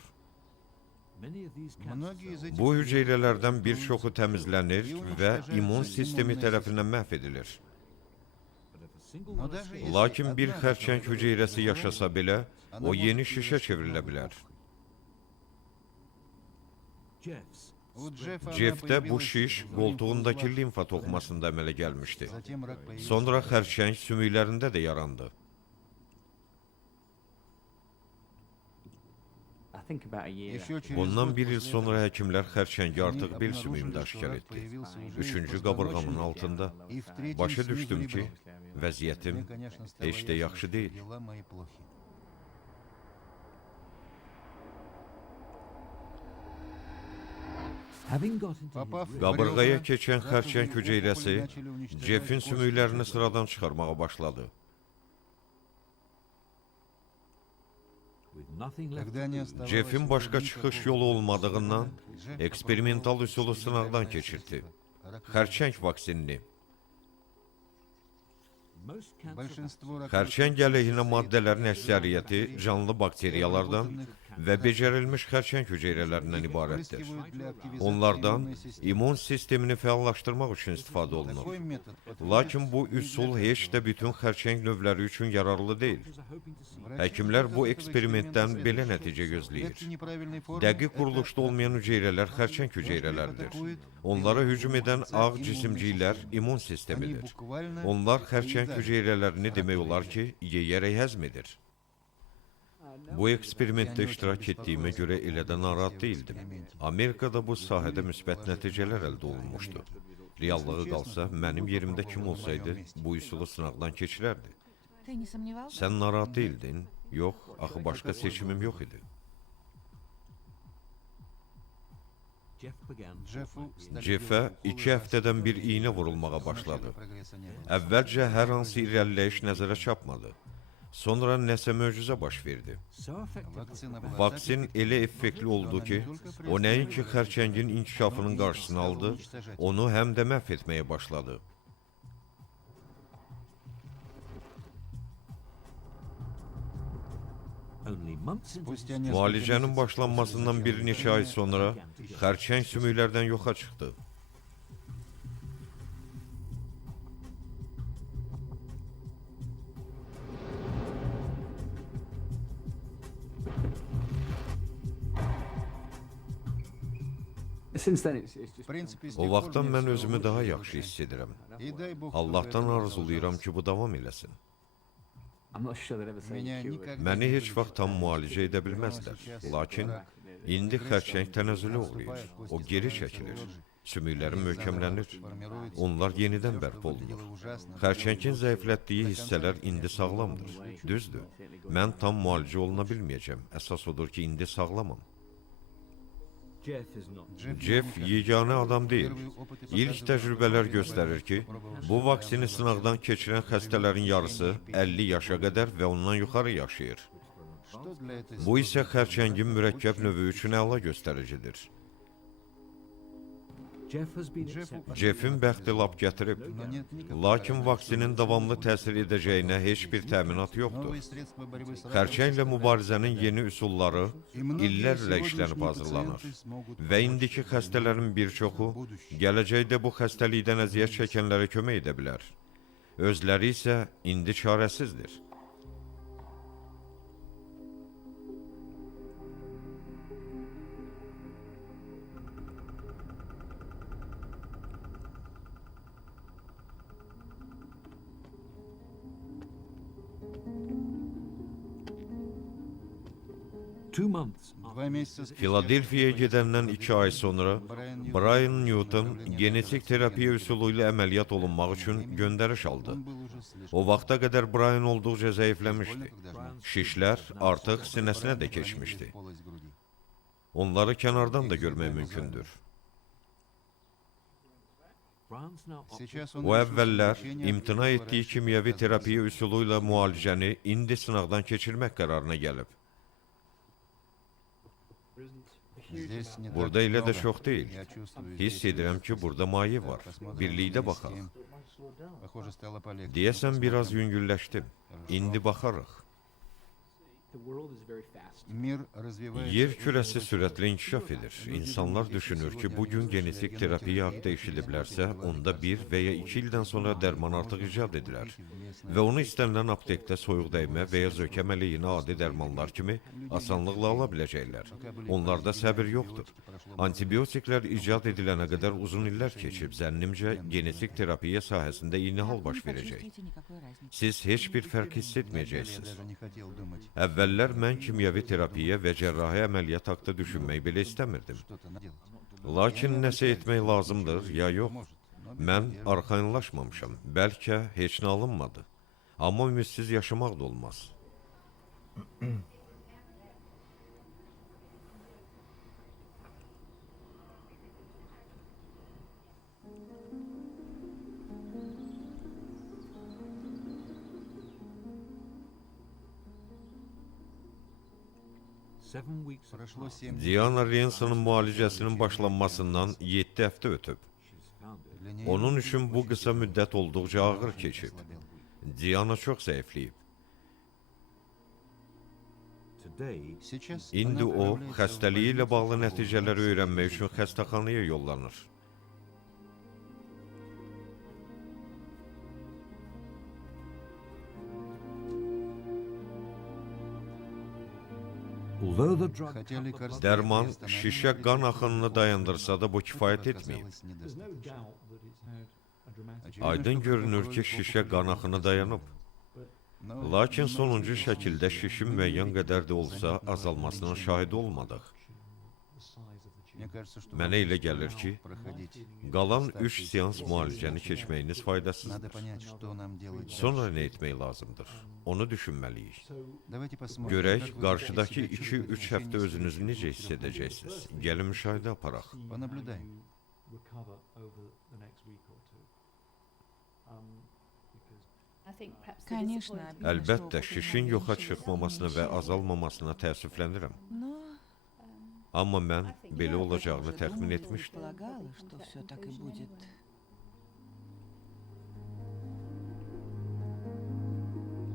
many of these Многие из этих Bu hüceyrələrdən bir çoxu təmizlənir və immun sistemi tərəfindən məhv edilir. but if a single Но one даже escapes, если Lakin bir одна xərçəng хорошая hüceyrəsi форма, yaşasa belə, o yeni şişə çevrilə bilər. Jeff's у Джеффа она Jeffdə bu появилась şiş в qoltuğundakı limфузлах, limfa toxumasında əmələ gəlmişdi. затем рак появился Sonra в xərçəng sümüklərində də yarandı. Еще через Bundan год bir il после sonra этого həkimlər xərçəngi они artıq bel обнаружили, sümüyümdə что aşkar рак etdi. появился уже и в Üçüncü qabırğamın позвоночнике, altında. и в третьем Başa снизу düşdüm ki, ребра. vəziyyətim Мне, конечно, стало heç də ясно, yaxşı что deyil. дела мои плохи. having got into Попав his в Qabırğaya ребра, keçən раковые xərçəng опухоли hüceyrəsi начали уничтожать Jeffin кости sümüklərini мозга. sıradan çıxarmağa başladı. with nothing left Когда не оставалось Jeffin уже başqa никакого çıxış yolu olmadığından Джефф eksperimental попробовал üsulu sınaqdan экспериментальное keçirdi. средство. Раковые Xərçəng vaksinini. most cancer Большинство раковых Xərçəng əleyhinə maddələrin əksəriyyəti canlı bakteriyalardan, və becərilmiş xərçəng hüceyrələrindən ibarətdir. Onlardan immun sistemini fəallaşdırmaq üçün istifadə olunur. Lakin bu üsul heç də bütün xərçəng növləri üçün yararlı deyil. Həkimlər bu eksperimentdən belə nəticə gözləyir. Dəqiq quruluşda olmayan hüceyrələr xərçəng hüceyrələridir. Onlara hücum edən ağ cisimciklər immun sistemidir. Onlar xərçəng hüceyrələrini demək olar ki, yeyərək həzm edir. Bu eksperimentdə iştirak etdiyimə görə elə də narahat değildim. Amerikada bu sahədə müsbət nəticələr əldə olunmuşdu. Reallığı qalsa, mənim yerimdə kim olsaydı, bu üsulu sınaqdan keçirərdi. Ты не сомневался? Sən narahat deyildin? Yox, axı başqa seçimim yox idi. Jeff began. Jeffə 2 həftədən bir iynə vurulmağa başladı. Əvvəlcə hər hansı irəliləyiş nəzərə çarpmadı. Sonra nəsə möcüzə baş verdi. So effective. Vaksin elə effektli oldu ki, o nəinki xərçəngin inkişafının qarşısını aldı, onu həm də məhv etməyə başladı. Only months into Спустя несколько Müalicənin месяцев başlanmasından bir neçə ay sonra xərçəng sümüklərdən yoxa çıxdı. Since then, it's just В принципе, с O тех пор vaxtdan мне mən всё özümü лучше daha и yaxşı лучше. hiss edirəm. И дай бог, чтобы Allahdan это не arzulayıram продолжалось. ki, bu davam eləsin. I'm not sure they'd ever say Меня cure. никогда Məni не heç будет vaxt tam лечить. müalicə edə bilməzlər. Lakin indi xərçəng tənəzzülə uğrayır. O geri çəkilir. Sümükləri möhkəmlənir. Onlar yenidən bərpa olunur. Xərçəngin zəiflətdiyi hissələr indi sağlamdır. Düzdür. Mən tam müalicə oluna bilməyəcəm. Əsas odur ki, indi sağlamam. Jeff is not. Jeff yeganə adam deyil. Первые опыты İlk показывают, təcrübələr что göstərir ki, пробовавшие bu vaksini sınaqdan keçirən xəstələrin yarısı 50 yaşa qədər və ondan yuxarı yaşayır. что для этой Bu isə сложной xərçəngin mürəkkəb очень növü üçün əla göstəricidir. Jeff has been Jeff- accepted. Jeffin bəxti lap gətirib. Но нет никакой Lakin гарантии, vaksinin что davamlı будет təsir edəcəyinə heç bir təminat yoxdur. Новые средства борьбы с раком Xərçənglə составляют mübarizənin всегда. yeni üsulları И многие illərlə сегодняшние işlənib hazırlanır. пациенты смогут Və помочь indiki себе xəstələrin bir çoxu gələcəkdə bu xəstəlikdən əziyyət çəkənlərə kömək edə bilər. Özləri isə indi çarəsizdir. Two months. 2 месяца спустя Filadelfiyaya gedəndən 2 ay sonra Brian Newton genetik terapiya üsulu ilə əməliyyat olunmaq üçün göndəriş aldı. он был уже слишком O vaxta qədər Brian olduqca zəifləmişdi. больно, когда жмешь. Şişlər artıq sinəsinə də keçmişdi. Полость груди. Onları kənardan da görmək mümkündür. Brian's now Сейчас он O решил əvvəllər лечение imtina etdiyi kimyəvi terapiya üsulu ilə müalicəni indi sınaqdan keçirmək qərarına gəlib. Здесь не Burada так elə də много. çox deyil. Я чувствую, Hiss здесь edirəm ki, burada maye var. посмотрим Birlikdə вместе. baxaq. Похоже, стало полегче. Deyəsən biraz Посмотрим. yüngülləşdim. İndi baxarıq. The world is very fast. Mir развивается Yer очень kürəsi быстро. sürətlə inkişaf edir. İnsanlar düşünür ki, bugün genetik terapiya haqqında eşidiblərsə, onda 1 və ya 2 ildən sonra dərman artıq icad edilər. Və onu istənilən aptekdə soyuq dəymə və ya zökəm əleyhinə adi dərmanlar kimi asanlıqla ala biləcəklər. Onlarda səbir yoxdur. Antibiotiklər icad edilənə qədər uzun illər keçib, zənnimcə genetik terapiya sahəsində yeni hal baş Не verəcək. почувствуете никакой разницы. Siz heç bir fərq hiss Я etməyəcəksiniz. даже не хотел думать. Əvvəllər mən kimyəvi terapiya və cərrahi əməliyyat haqqında düşünmək belə istəmirdim. Что-то наделать. Lakin nəsə etmək lazımdır, ya yox. Может, но Mən arxayınlaşmamışam. Bəlkə heç nə alınmadı. Amma ümidsiz yaşamaq da olmaz. Seven weeks have прошло passed. 7 Diana Rensonun müalicəsinin başlanmasından 7 həftə ötüb. She's found it. Для нее Onun üçün bu qısa müddət olduqca ağır keçib. ослабел. Diana çox zəifləyib. To today Сейчас İndi она o, отправляется в xəstəliyi ilə больницу bağlı в nəticələri Волгоградск. öyrənmək üçün xəstəxanaya yollanır. although the drug Хотя cut the лекарство blood Dərman и остановило şişə qan кровоток, axınını dayandırsa da bu этого kifayət etməyib. оказалось There's no недостаточно. doubt that it's had a dramatic Очевидно, Aydın что görünür кровь ki, крови şişə попала qan в axını организм. dayanıb. Но Lakin многие sonuncu люди şəkildə şişin müəyyən qədər də olsa azalmasının şahidi olmadıq. the size of the tumor. Мне кажется, что Mənə вам elə стоит gəlir ki, проходить qalan старшие 3 seans курсы müalicəni лечения. keçməyiniz Надо faydasızdır. понять, что нам делать Sonra дальше. nə etmək lazımdır? Onu düşünməliyik. So Давайте посмотрим, Görək, как вы qarşıdakı будете себя 2-3 чувствовать в həftə tечение özünüzü necə следующих hiss 3 недель. edəcəksiniz? Gəlin müşahidə aparaq. see how Понаблюдаем. you recover over the next week or two. Because I think perhaps the Конечно, disappointing- обидно, Əlbəttə, что şişin после yoxa меньшего çıxmamasına və ничего. azalmamasına təəssüflənirəm. Но Amma mən belə я olacağını уже təxmin думала и etmişdim. предполагала, что все так и будет.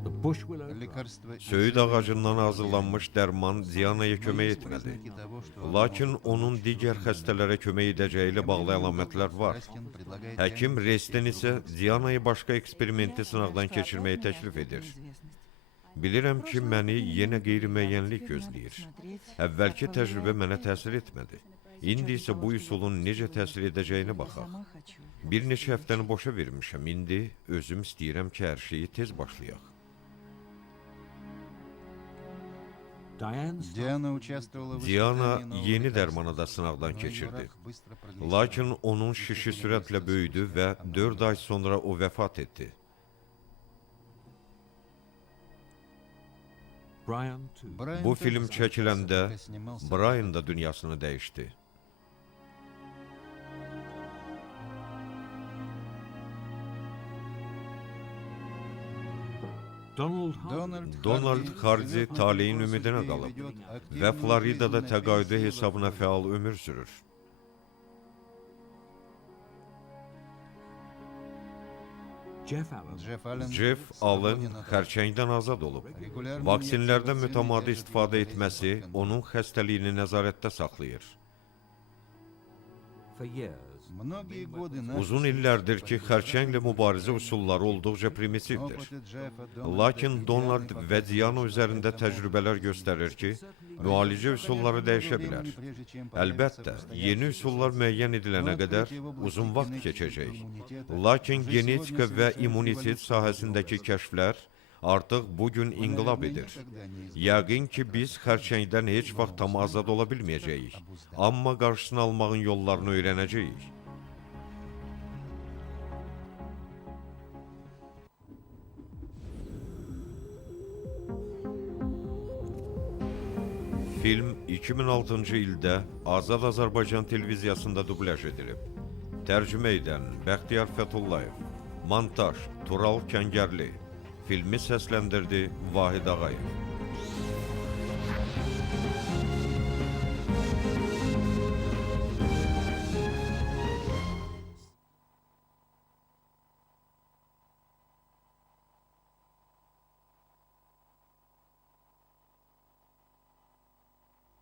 the bush willow drug Лекарства и Söyüd зелень ağacından hazırlanmış dərman Dianaya но kömək есть etmədi. признаки того, что Lakin оно может onun помочь digər другим xəstələrə kömək edəcəyi ilə bağlı больным. əlamətlər var. Растин предлагает Həkim диагноз Restin из isə другого Dianayı başqa eksperimenti Я sınaqdan что keçirməyi опять меня təklif ждет edir. неизвестность. Bilirəm В ki, прошлом məni году yenə меня qeyri-müəyyənlik теперь надо gözləyir. посмотреть, Əvvəlki как təcrübə повлияет mənə это. təsir etmədi. İndi isə bu üsulun necə təsir edəcəyinə Я baxaq. сама хочу. Bir neçə həftəni boşa vermişəm. İndi özüm istəyirəm ki, hər şeyi tez başlayaq. Diane started Диана участвовала в Diana испытании нового yeni лекарства, dərmanı da sınaqdan но его keçirdi. рак быстро прогрессировал. Lakin onun şişi sürətlə böyüdü və 4 ay sonra o vəfat etdi. Brian too. Брайан Bu тоже film скончался, çəkiləndə пока снимался Brian в da dünyasını dəyişdi. Donald Hardy Donald Hardy живет на taleyin выбор ümidinə судьбы и qalıb ведет və активную Floridada жизнь на təqaüdü пенсии во hesabına Флориде. fəal ömür sürür. Jeff Allen Джефф Аллен Jeff Allen свободен от xərçəngdən azad olub. Регулярно Vaksinlərdən инъекции mütəmadi вакцины istifadə держат etməsi под контролем. onun xəstəliyini nəzarətdə saxlayır. for years. Многие годы наши Uzun союзники illərdir ki, поддержали xərçənglə mübarizə Украину. üsulları olduqca primitivdir. Опыты Джеффа, Дональда Lakin и Donald Дианы və показывают, Diana что üzərində это təcrübələr может göstərir ki, Пройдет, müalicə конечно, üsulları много dəyişə времени, bilər. прежде чем Əlbəttə, появятся yeni постоянные üsullar результаты. müəyyən edilənə Но qədər открытия в области uzun vaxt генетики и keçəcək. иммунитета Lakin уже genetika сегодня və совершают immunitet революцию sahəsindəki образом. kəşflər artıq bu gün Мы, inqilab наверное, edir. никогда не избавимся Yəqin ki, от biz рака. xərçəngdən heç vaxt tam azad ola bilməyəcəyik. Amma qarşısını almağın yollarını öyrənəcəyik. Film 2006-cı ildə Azad Azərbaycan televiziyasında dublyaj edilib. Tərcümə edən Bəxtiyar Fətullayev, montaj Tural Kəngərli, filmi səsləndirdi Vahid Ağayev.